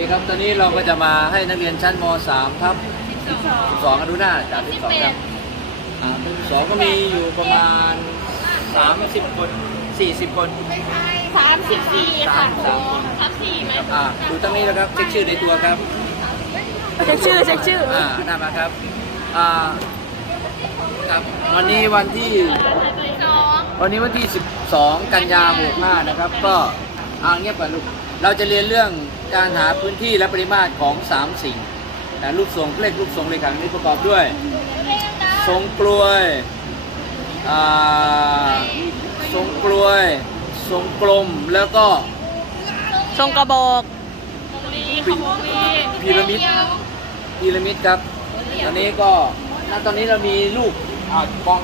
ดีครับ ตอนนี้เราก็จะมาให้นักเรียนชั้นม .3 ครับ12อนุหน้าจาก12ครับอ่า12ก็มีอยู่ประมาณ 30 คน 40 คน สามสิบสี่ค่ะสามคนสามสี่ไหมอ่าดูตั้งนี้แล้วครับ เช็คชื่อในตัวครับ เช็คชื่อเช็คชื่ออ่าหน้ามาครับ อ่า ครับ วันนี้วันที่ สองวันนี้วันที่ 12 กันยา65นะครับ ก็อ่าเงียบก่อนลูก เราจะเรียนเรื่อง การหาพื้นที่และปริมาตรของ 3 สิ่งนะรูปทรงเลขรูปทรงเลขาคณิตประกอบด้วย ทรงกลวยอ่าทรงกลวย ทรงกลมแล้วก็ ทรงกระบอกพีพีระมิดพีระมิดครับ ตอนนี้ก็ณตอนนี้เรามีลูกอ่าบอง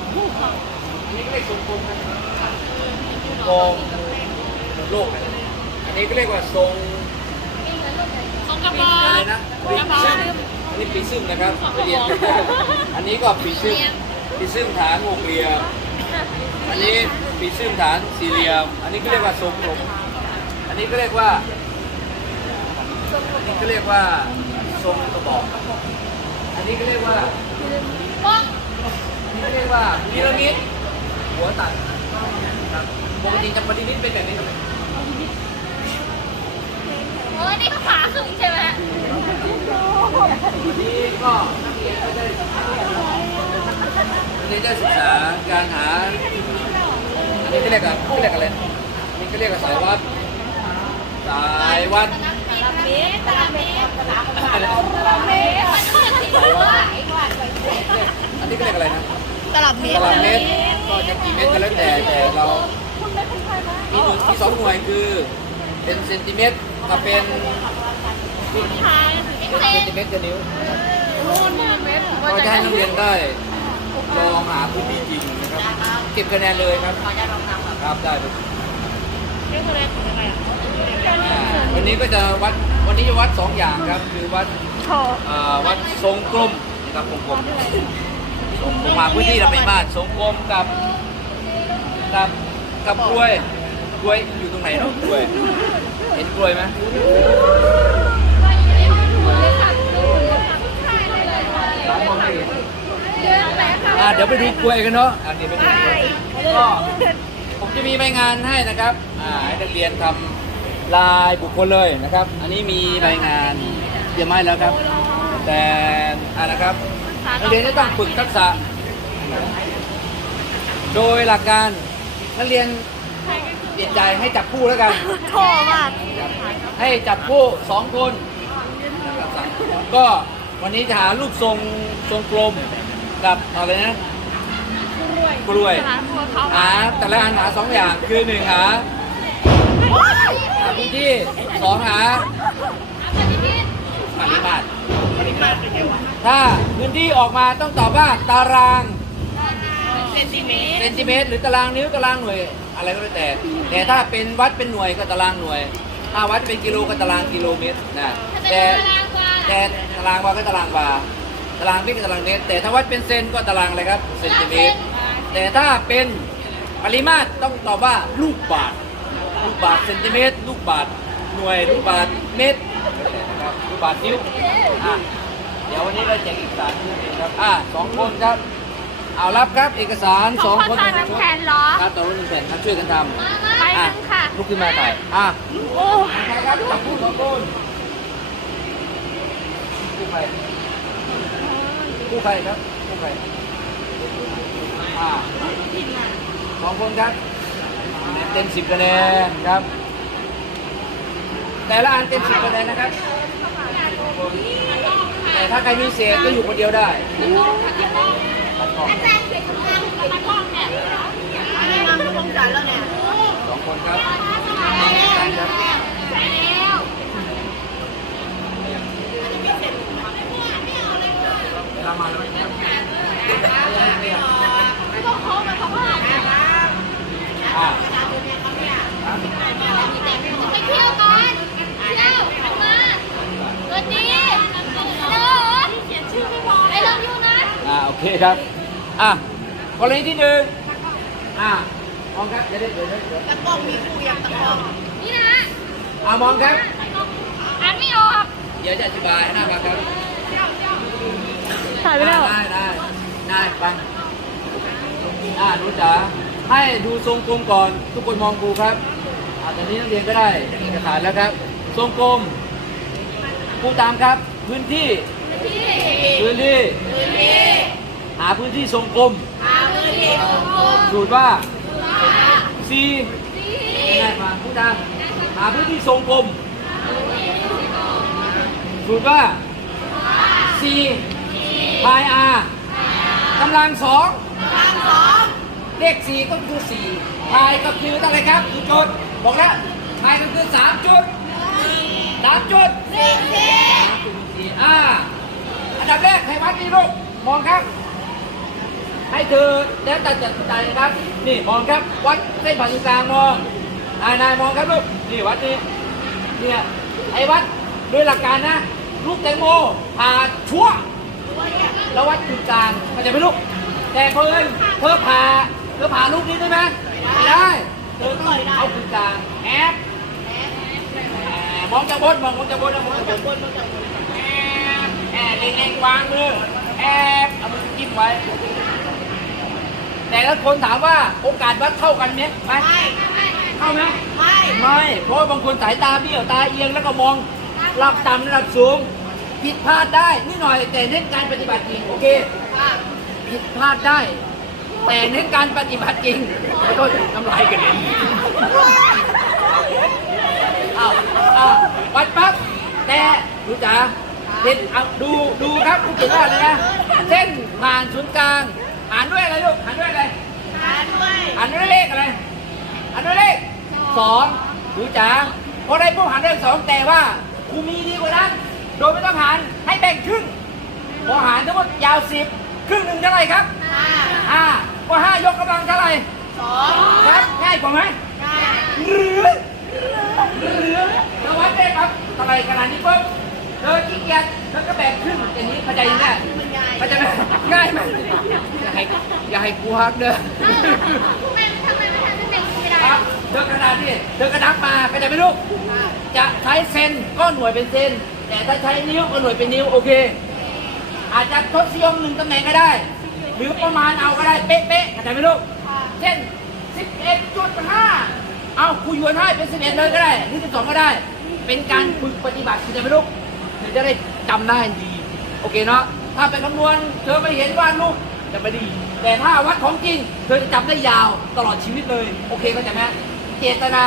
อันนี้ก็เรียกทรงกลมนะกลมลูกอันนี้ก็เรียกว่าทรงทรง กระบออะไรกนะปีซึมอันนี้ปีซึมนะครับไปเรียนอันนี้ก็ปีซึมปีซึมฐานหกเหลี่ยมอันนี้ปีซึมฐานสี่เหลี่ยม อันนี้ก็เรียกว่าทรงกลมอันนี้ก็เรียกว่าอันนี้ก็เรียกว่าทรงกระบอก อันนี้ก็เรียกว่าบ้องอันนี้ก็เรียกว่าพีระมิดหัวตัดครับปกติจะปฏินิดเป็นแบบนี้ครับออนี่ก็ขาขึ้นใช่ไหม วันนี้ก็นักเรียนก็ได้ศึกษานักเรียนได้ศึกษาการหา อันนี้ก็เรียกอะไรก็เรียกอะไรนนี้ก็เรียกว่าสายวัด สายวัดตารางเมตรตารางเมตรตารางเมตรอันนี้ก็เรียกอะไรนะตลับเมตตารรางเมตรก็จะกี่เมตรก็แล้วแต่แต่เรามีหนึ่งมีสองหน่วยคือเป็นเซนติเมตรกับเป็นทาง เซนติเมตรกับนิ้วนู่นเมตรก็จะให้นักเรียนได้ลองหาพื้นที่จริงนะครับ เก็บคะแนนเลยครับครับ ได้เลยนี่คืออะไรของอะไรอะวันนี้ก็จะวัดวันนี้จะวัดสองอย่างครับ คือวัดวัดทรงกลมกับวงกลมทรงกลมมาพื้นที่เราไม่มากทรงกลมกับกับกับกล้วยกล้วยอยู่ตรงไหนเนาะกล้วย เห็นกล้วยไหม อ่าเดี๋ยวไปดูกล้วยกันเนาะอันนี้ไปดูกล้วยก็ผมจะมีใบงานให้นะครับอ่าให้นักเรียนทำลายบุคคลเลยนะครับ อันนี้มีใบงานเตรียมไว้แล้วครับ แต่อ่านะครับนักเรียนจะต้องฝึกทักษะ โดยหลักการนักเรียนเปลี่ยนใจให้จับคู่แล้วกันโถมากให้จับคู่สองคนนะครับสามคนก็ วันนี้จะหารูปทรงทรงกลมกับอะไรนะกล้วยหาแต่ละอันหาสองอย่างคือหนึ่งหาหาพื้นที่สองหาปริมาตรปริมาตรถ้าพื้นที่ออกมาต้องตอบว่าตารางเซนติเมตรเซนติเมตรหรือตารางนิ้วตารางหน่วยอะไรก็แล้วแต่ แต่ถ้าเป็นวัดเป็นหน่วยก็ตารางหน่วยถ้าวัดเป็นกิโลก็ตารางกิโลเมตรนะแต่ แต่ตารางวาก็ตารางวาตารางเมตรก็ตารางเมตรแต่ถ้าวัดเป็นเซนก็ตารางอะไรครับเซนติเมตรแต่ถ้าเป็นปริมาตรต้องตอบว่าลูกบาทลูกบาทเซนติเมตร ลูกบาทหน่วยลูกบาทเมตรนะครับลูกบาทนิ้วอะเดี๋ยววันนี้เราแจกเอกสารให้ครับอะสองคนครับเอารับครับเอกสารสองคนขอทานน้ำแข็งเหรอครับต่อรุ่นหนึ่งแผ่นครับช่วยกันทไปำหอะนึ่งค่ะลุกขึ้นมาถ่ายอะโอ้ใครครับจับคู่สองคน คู่ใครคู่ใครครับคู่ใครอะสองคนครับเต็มสิบคะแนนครับ แต่ละอันเต็มสิบคะแนนนะครับ แต่ถ้าใครมีเศษก็อยู่คนเดียวได้ตัดกล้องไม่วางลงจานแล้วเนี่ยสองคนครับ ไปแล้ว ครับ ไปแล้ว ตามมาแล้วครับ ต้องโค้งมาเขาผ่านนะ อะ ไปเที่ยวก่อนเที่ยวมาวันนี้เออเขียนชื่อไม่พอไอ้เรื่องยูนะ อ่าโอ เคครับ อะกรณีที่หนึ่งอะมองครับเดี๋ยวเดี๋ยวเดี๋ยวเดี๋ยวตะกล้องมีคู่ยังตะกล้องนี่นะอะมองครับอ่านไม่ออกดี๋ยวจะอธิบายหน้ามาครับถ่ายไปแล้วได้ได้ได้ฟังอ่าหนูจ๋าให้ดูทรงกลมก่อน ทุกคนมองครูครับอ่าตอนนี้นักเรียนก็ได้เอกสารแล้วครับ ทรงกลมครูตามครับ พื้นที่ พื้นที่ หาพื้นที่ทรงกลมสูตรว่า C ง่ายๆมาพูดตามหาพื้นที่ทรงกลมสูตรว่า C พาย R กำลังสองเลขสี่ก็คือสี่พายก็คืออะไรครับคือจุดบอกแล้วพายก็คือสามจุดสามจุดสามจุดสี่อ่าอันดับแรกให้วัดนี่ลูกมองครับ ให้เธอแล้วแต่จัดใจนะครับ นี่มองครับวัดเส้นผ่านศูนย์กลางมองนายนายมองครับลูกนี่วัดนี่เนี่ยไอ้วัดโดยหลักการนะ ลูกแตงโมผ่าชั่วแล้ววัดจุดกลางมันจะไม่ลูกแต่เพิ่นเธอผ่าเธอผ่าลูกนี้ได้ไหมไม่ได้เธอต้องเอาจุดกลางแอบมองจากบนมองมองจากบนนมองจากบนแอบแอบเล็งๆวางมือแอบเอามือจิ้มไว้ แต่ละคนถามว่าโอกาสวัดเท่ากันไหมไหมเท่าไหมไม่ไม่เพราะว่าบางคนสายตาเบี้ยวตาเอียงแล้วก็มองระดับต่ำระดับสูง ผิดพลาดได้นิดหน่อยแต่เน้นการปฏิบัติจริงโอเคผิดพลาดได้ แต่เน้นการปฏิบัติจริงแล้วก็ทำลายกันเองอ้าวอ้าววัดปั๊บแต่ดูจ๋าเห็นเอาดูดูครับคุณเก่งว่าเลยนะเส้นผ่านศูนย์กลางหารด้วยอะไรลูกหารด้วยอะไร หันด้วยเลขอะไรหันด้วยเลขสองดูจ๋าพอได้ปุ๊บหันด้วยสองแต่ว่าครูมีดีกว่านั้นโดยไม่ต้องหันให้แบ่งครึ่งพอหารทั้งหมดยาวสิบครึ่งหนึ่งเท่าไหร่ครับห้าก็ห้ายกกำลังเท่าไหร่สองครับง่ายกว่าไหมหรือหรือเราวัดได้ครับเท่าไหร่ขนาดนี้ปุ๊บ เธอขี้เกียจเธอก็แบ่งครึ่งอย่างนี้เข้าใจไหมเข้าใจไหมง่ายไหมอย่าให้อย่าให้กูฮักเด้อทำไมไม่ทำตั้งแต่ไม่ได้ครับเธอกระดาษนี่เธอกระดับมาก็จะไม่รู้จะใช้เซนก็หน่วยเป็นเซน แต่ถ้าใช้นิ้วก็หน่วยเป็นนิ้วโอเค อาจจะทศนิยมหนึ่งตำแหน่งก็ได้ หรือประมาณเอาก็ได้เป๊ะๆเข้าใจไหมลูก เช่น 11.5 เอาคุยวนให้เป็น 11 เลยก็ได้หรือ12 ก็ได้ เป็นการฝึกปฏิบัติเข้าใจไหมลูก เธอจะได้จำได้ดี โอเคเนาะถ้าเป็นคำนวณเธอไม่เห็นว่าลูกจะไม่ดี แต่ถ้าวัดของจริง เธอจะจำได้ยาวตลอดชีวิตเลย โอเคเข้าใจไหมเจตนา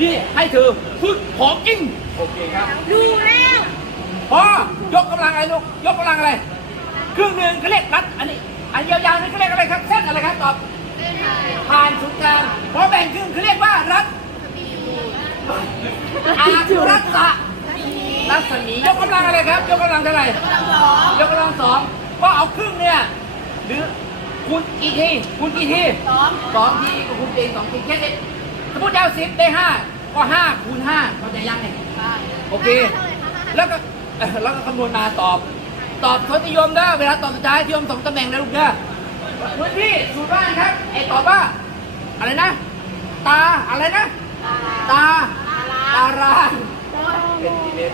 นี่ให้เธอฝึกของจริงโอเคครับดูแล้วพอยกกำลังอะไรลูกยกกำลังอะไรครึ่งหนึ่งเขาเรียกรัดอันนี้ อันยาวๆนี่เขาเรียกอะไรครับเส้นอะไรครับตอบผ่านศูนย์กลางพอแบ่งครึ่งเขาเรียกว่ารัดอาคือรัศะรัศมี ยกกำลังอะไรครับ ยกกำลังเท่าไหร่ยกกำลังสองก็เอาครึ่งเนี่ยหรือคูณกี่ทีคูณกี่ทีสองสองทีก็คูณเองสองทีแค่นี้สมมติยาวสิบได้ห้าก็ห้าคูณห้าเข้าใจยังเนี่ยโอเค แล้วก็เอ่อแล้วก็คำนวณมาตอบ ตอบทศนิยมได้เวลาตอบสุดท้ายนิยมสองตำแหน่งนะลูกเด้อพื้นที่สูตรบ้านครับไอ้ตอบว่า อะไรนะ ตาอะไรนะ ตาตารางเป็นกิเลส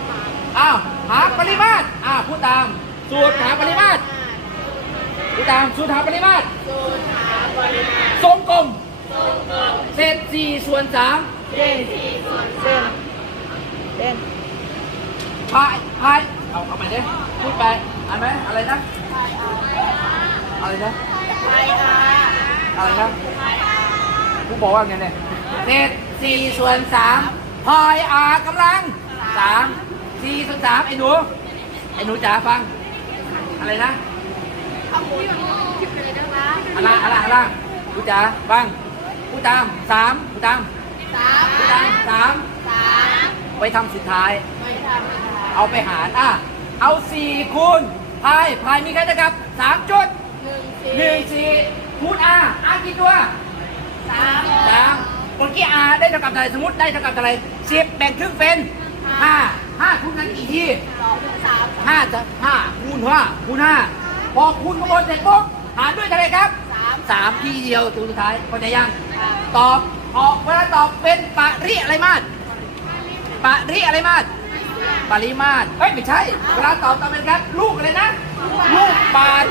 อ้าวหาปริมาตรอ้าวพูดตาม สูตรหาปริมาตรพูดตามสูตรหาปริมาตรทรงกลมเศษสี่ส่วนสามเด่นเด่นเด่นพายพายเอาเอาใหม่ดิพูดไปอ่านไหมอะไรนะอะไรนะอะไรนะกูบอกว่าไงเนี่ยเศษสี่ส่วนสามพายอากำลังสาม สี่ส่วนสามไอ้หนู ไอ้หนูจ๋าฟัง อะไรนะอะไรอะไรอะไรกูจ๋าฟังกูตามสามกูตามสามกูตามสามไปทำสุดท้ายเอาไปหารอะเอาสี่คูณพายพายมีแค่นะครับสามจุดหนึ่งสี่คูณอาอากี่ตัวสามสามเมื่อกี้อาได้เท่ากับเท่าไรสมมติได้เท่ากับเท่าไรสิบแบ่งครึ่งเป็นห้า ห้าคูณกันกี่ทีห้าจะห้าคูณห้าคูณห้าพอคูณข้างบนเสร็จปุ๊บหารด้วยเท่าไหร่ครับสามทีเดียวตัวสุดท้ายเข้าใจยังตอบออกเวลาตอบเป็นปริอะไรมาสปริอะไรมาสปริมาตรเอ้ยไม่ใช่เวลาตอบตอบเป็นครับลูกอะไรนะลูกบาท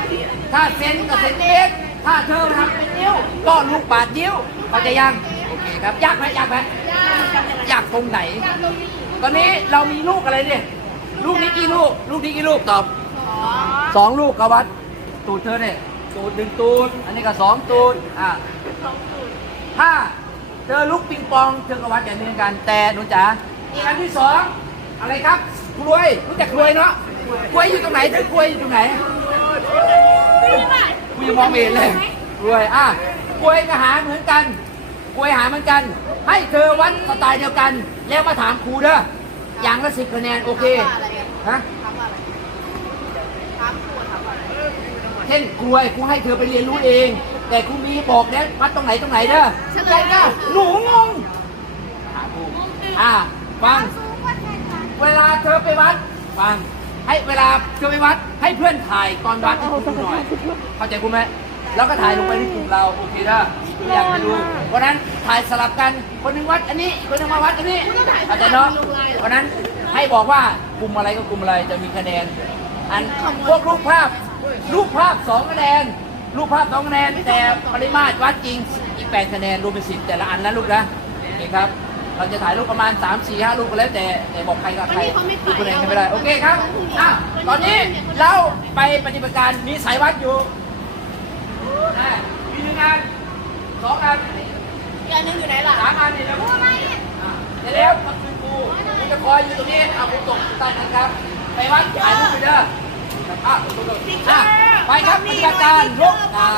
ถ้าเซนก็เซนเมตรถ้าเธอทำเป็นนิ้วก็ลูกบาทนิ้วเข้าใจยังโอเคครับยากไหมยากไหมยากตรงไหน ตอนนี้เรามีลูกอะไรเนี่ยลูกนี้กี่ลูก ลูกนี้กี่ลูกตอบสองลูกกวัดตูดเธอเนี่ยตูดหนึ่งตูดอันนี้ก็สองตูดอะถ้าเธอลูกปิงปองเธอก็วัดอย่างนี้เหมือนกันแต่หนูจ๋าอีกอันที่สองอะไรครับกล้วยรู้จักกล้วยเนาะกล้วยอยู่ตรงไหนเธอกล้วยอยู่ตรงไหนกูยังมองไม่เห็นเลยกล้วยอะกล้วยก็หาเหมือนกันกล้วยหาเหมือนกัน ให้เธอวัดสไตล์เดียวกัน แล้วมาถามครูเด้ออย่างละสิบคะแนนโอเคฮะเช่นกล้วยกูให้เธอไปเรียนรู้เอง แต่กูมีบอกแล้ววัดตรงไหนตรงไหนเด้อใช่ก็หนูงงหาครูอ่าฟังเวลาเธอไปวัดฟังให้เวลาเธอไปวัด ให้เพื่อนถ่ายตอนวัดให้กูดูหน่อย เข้าใจกูไหมแล้วก็ถ่ายลงไปที่กลุ่มเราโอเคเด้ออยากไปดูเพราะนั้นถ่ายสลับกัน คนหนึงวัดอันนี้อีกคนหนึงมาวัดอันนี้เข้าใจเนาะเพราะนั้นให้บอกว่ากลุ่มอะไรก็กลุ่มอะไรจะมีคะแนน อันพวกรูปภาพ รูปภาพสองคะแนน รูปภาพสองคะแนน แต่ปริมาตรวัดจริงอีกแปดคะแนนรวมเป็นสิบแต่ละอันนะลูกนะนี่ครับ เราจะถ่ายรูปประมาณ 3 4 5รูปก็แล้วแต่แต่บอกใครกับใครรูปคะแนนกันไม่ได้โอเคครับอะตอนนี้เราไปปฏิบัติการมีสายวัดอยู่อะมีหนึ่งอันสองอัน อีกอันนึงอยู่ไหนล่ะสามอันนี่แล้วอะเดี๋ยวแล้วก็คือกูกูจะคอยอยู่ตรงนี้เอาผมตกใต้นั้นครับ ไปวัดถ่ายรูปไปเด้ออะอะไปครับปฏิบัติการยกอ่า